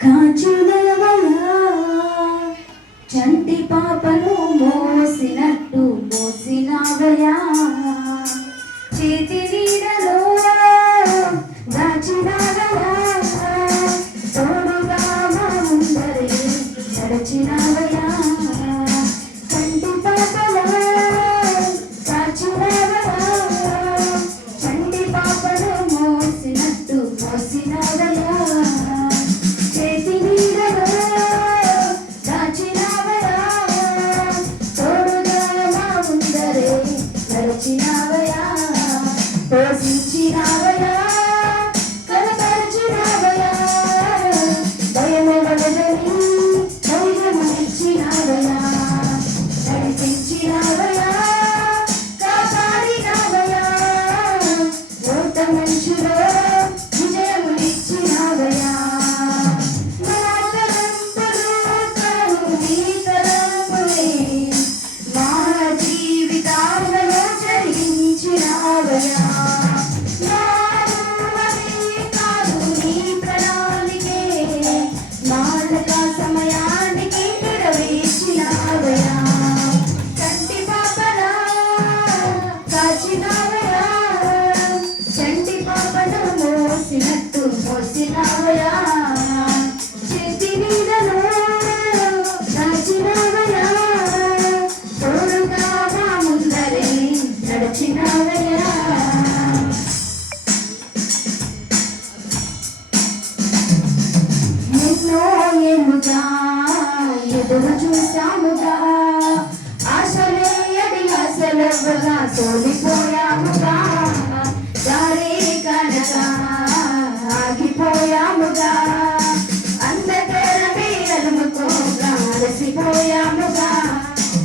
కాచినవయా చంటి పాపను మోసినట్టు మోసినవయా చేతి నీడలో దాచినవయా తోడుగా మా ముందరే నడిచినవయా చంటి పాపలా కాచినవయా చంటి పాపను మోసినట్టు మోసినవయా చేతి నీడలో దాచినవయా తోడుగా మా ముందరే నడిచినవయా పోషించినవయా కనపరిచినవయా భయమెవలని ధైర్యమిచ్చినవయా నడిపించినవయా కాపాడినవయా ఓట మంచులో విజయములిచ్చినవయా నా తలంపులు కావు నీ తలంపులే మా జీవితాలలో జరిగించినవయా నా ఊహలే కాదు నీ ప్రణాళికే మాటక సమయానికి నెరవేర్చినవయా చంటి పాపలా కాచినవయా చంటి పాపను మోసినట్టు మోసినవయా చేతి నీడలో దాచినవయా తోడుగా మా ముందరే నడిచినవయా ఎన్నో ఏళ్ళుగా ఎదురు చూశాముగా ఆశలే అడి ఆశలవ్వగా తోలిపోయాముగా దారే కనగా ఆగిపోయాముగా అంధకారమే అలుముకోగా అలసిపోయాముగా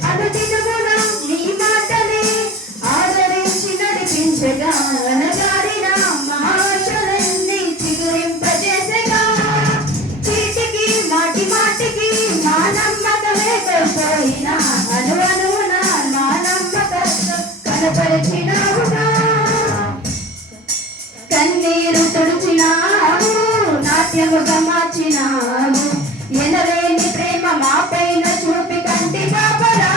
అనుదినమున నీ మాటలే ఆదరించి నడిపించగా అనగారిన మా ఆశలన్నీ చిగురింపజేసగా చీటికి మాటి మాటికి మా నమ్మకమే కోల్పోయినా అను అనువున మా నమ్మకత్వం కనపరిచినావుగా కన్నీరు తుడిచినావు నాట్యముగా మార్చినావు ఎనలేని ప్రేమ మా పైన చూపి కంటి పాపలా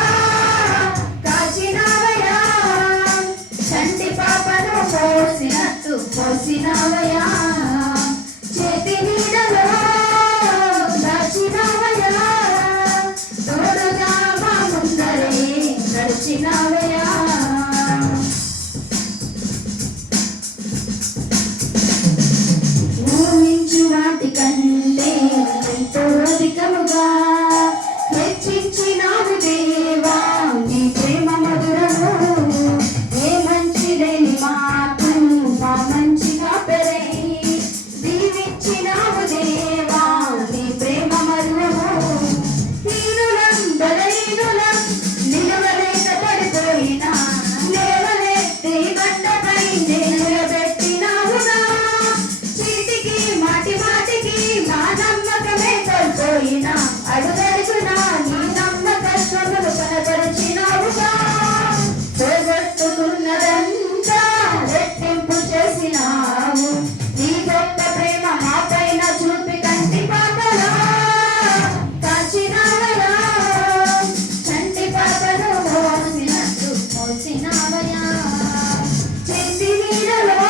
కాచినవయా చంటి పాపను పోసినట్టు పోసినవయా చేతి నీడలో దాచినవయా తోడుగా మా ముందరే నడిచినవయా ఊహించు వాటి కంటే ఎంతో అధికముగా హెచ్చించినావు దేవా నీ ప్రేమ మధురము ఏ మంచి లేని మాకు మా మంచిగా పెరై దీవించినావు దేవా నీ ప్రేమ మధురము హీనులం బలహీనులం నిలవలేక పడిపోయినా లేవలెత్తి బండపై నిలబెట్టినావుగా చీటికి మాటి మాటికి మా నమ్మకమే కోల్పోయినా అడుగడుగునా నీ నమ్మకత్వములు కనపరిచినావుగా పోగొట్టుకున్నదంతా రెట్టింపు చేసినావు నీ గొప్ప ప్రేమ మా పైన చూపి కంటి పాపలా కాచినవయా చంటి పాపను మోసినట్టు మోసినవయా చేతి నీడలో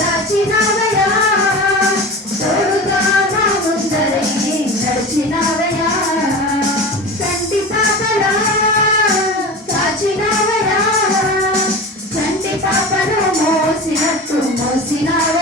దాచినవయా తోడుగా మా ముందరే నడిచినవయా చంటి పాపలా కాచినవయా చంటి పాపను మోసినట్టు మోసినవయా